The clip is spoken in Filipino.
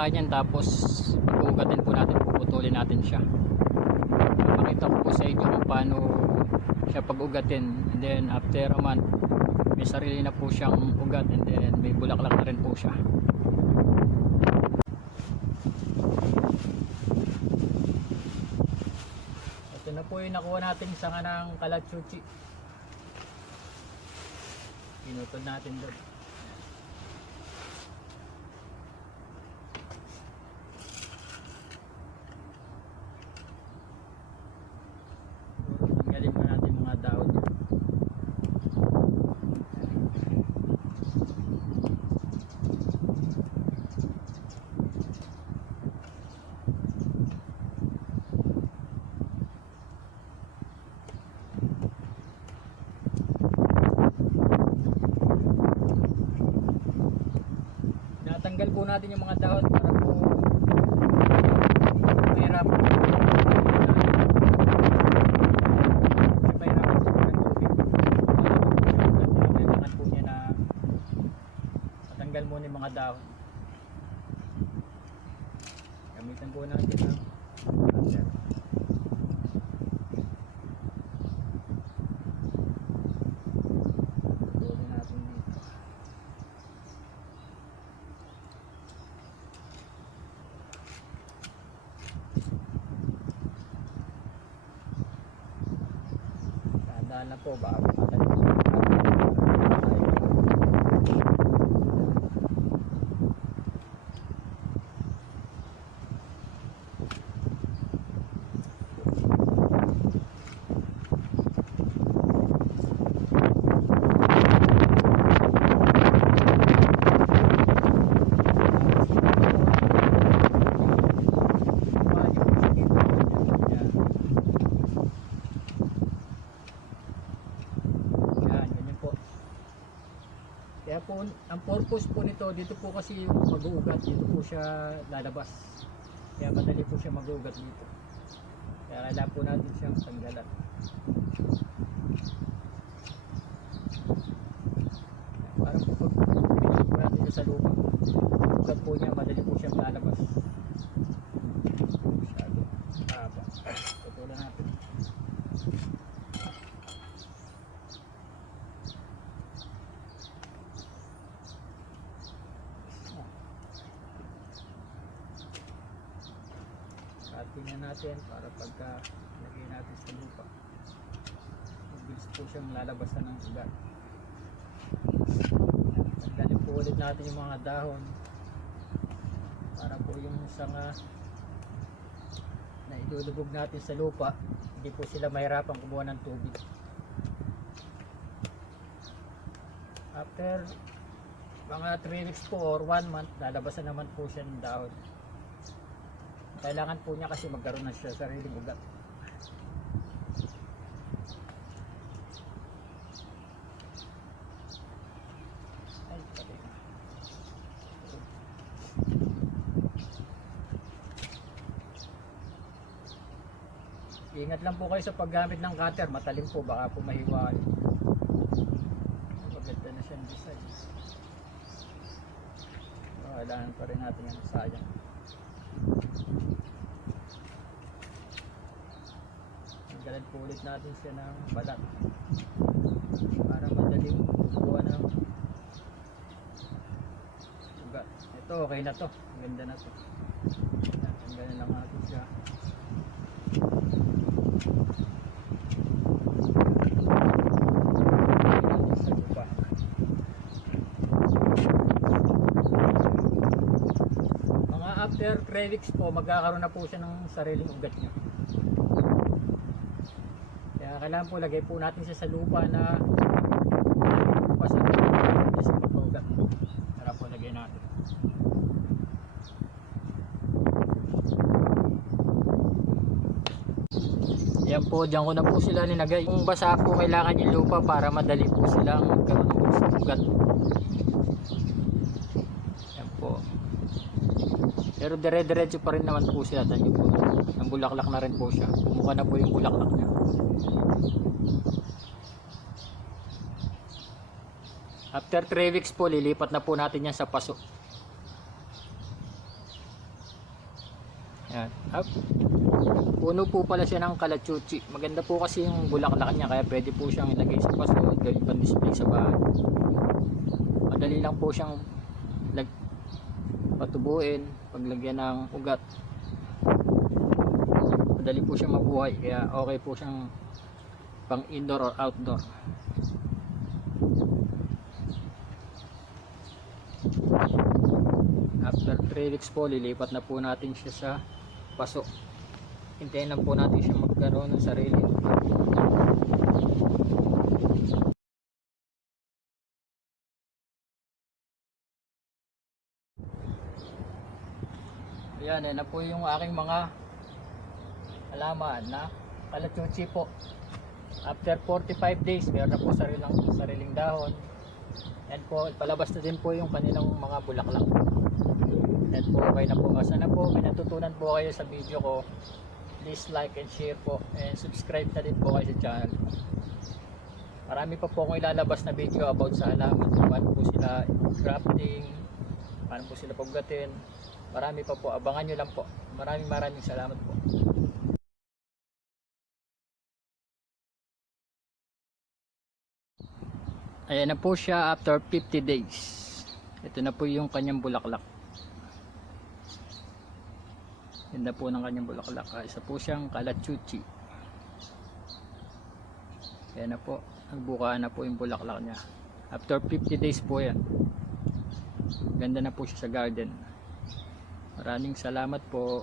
tayo niyan, tapos pag-uugatin po natin, puputulin natin siya. Makita ko po sa inyo kung paano siya pag-ugatin, and then after a month may sarili na po siyang ugat, and then may bulaklak na rin po siya. Ito na po yung nakuha nating sanga ng kalachuchi. Pinutol natin doon. Tanggalin po natin mga dahon. Natanggal po natin yung mga dahon para po mahirap. Kailangan po niya na matanggal muna yung mga dahon. Gamitan po natin ng brush. Dahan na po, baka matalim. Kaya po, ang purpose po nito, dito po kasi yung mag-uugat, dito po siya lalabas. Kaya madali po siya mag-uugat dito. Kaya kailangan po natin siyang tanggalan. Para po pag pinili po natin siya sa lupa, ugat po niya, madali po siyang lalabas. Masyado haba. Putulan natin. Tingnan natin para pagka lagay natin sa lupa, mabilis po siyang lalabasan ng ugat. Tanggalin po ulit natin yung mga dahon para po yung sanga na ilulubog natin sa lupa, hindi po sila mahirapan kumuha ng tubig. After mga 3 weeks po or 1 month, lalabasan naman po siya ng dahon. Kailangan po niya kasi magkaroon na siya sariling ugat. Ay, pati na. Ingat lang po kayo sa paggamit ng cutter. Matalim po, baka po mahiwain. Maganda na siyang design. Kailangan pa rin natin yung sayang. Tanggalan po ulit natin siya ng balat para madaling kuha ng ugat. Ito okay na to, ganda na to. Tanggalan lang natin siya. Sa lupa. Mga after 3 weeks po, magkakaroon na po siya ng sariling ugat niya. Kailangan po lagay po natin siya sa lupa na bukas at hindi siya magpaugat. Tara po lagay natin. Yan po, dyan ko na po sila nilagay. Kung basa po kailangan yung lupa para madali po silang magkaroon ng ugat. Yan po. Pero dire-diretso pa rin naman po sila. Tanyo po. Ang bulaklak na rin po siya. Bumuka na po yung bulaklak niya. After 3 weeks po, lilipat na po natin yan sa paso. Yan. Up. Puno po pala siya ng kalachuchi. Maganda po kasi yung bulaklak niya, kaya pwede po siyang ilagay sa paso, gawin pang display sa bahay. Madali lang po siyang patubuin, paglagyan ng ugat. Madali po siyang mabuhay, kaya okay po siyang pang indoor or outdoor. After 3 weeks po, lilipat na po natin siya sa paso. Hintayin lang po natin siya magkaroon ng sarili. Ayan, yan na po yung aking mga halaman na kalachuchi po. After 45 days, meron na po sariling dahon. Yan po, palabas na din po yung kanilang mga bulaklak. Yan po, okay na po. Sana po may natutunan po kayo sa video ko. Please like and share po, and subscribe na din po kayo sa channel. Marami pa po akong ilalabas na video about sa halaman, paano po sila grafting, paano po sila paggatin. Marami pa po, abangan nyo lang po. Maraming salamat po. Ayan na po siya after 50 days. Ito na po yung kanyang bulaklak. Ganda po ng kanyang bulaklak. Isa po siyang kalachuchi. Ayan na po, nagbuka na po yung bulaklak niya. After 50 days po yan. Ganda na po siya sa garden. Maraming salamat po.